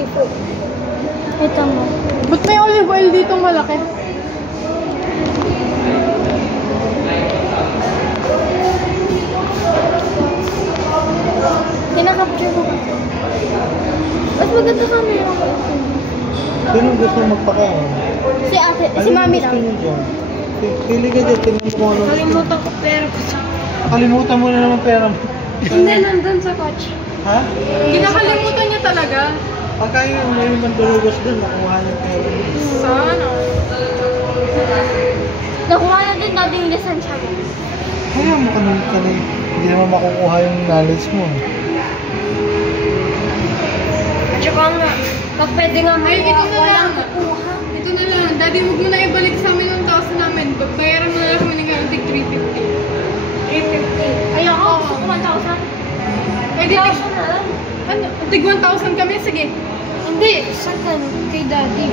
olive oil. Ito mo. Ba't may olive oil dito malaki? Kinakapture ko kasi. Mas maganda camera ko. Sino gusto magpakain? Si ate, si mami lang. Pili ka dyan, tingnan mo ano. Kalimutan ko pera ko. Kalimutan mo na naman pera mo. Hindi, nandun sa coach. Ha? Kinakalimutan niya talaga. Pagka yung may mandurugos doon, nakuha niya pera mo. Sana. Nakuha na din natin yung lisensya mo. Kaya mo kanil, hindi naman makukuha yung knowledge mo. At saka nga, pag pwede nga Ay, ito na lang. kukuha. Ito na lang. Daddy, huwag mo na ibalik sa amin yung taos namin. Bayaran mo na lang kami ng garanting 350. 350. Ayoko, gusto ko 1,000. Eh, di, 1,000 na lang. ano, tig 1,000 kami? Sige. Hindi, sa kay daddy.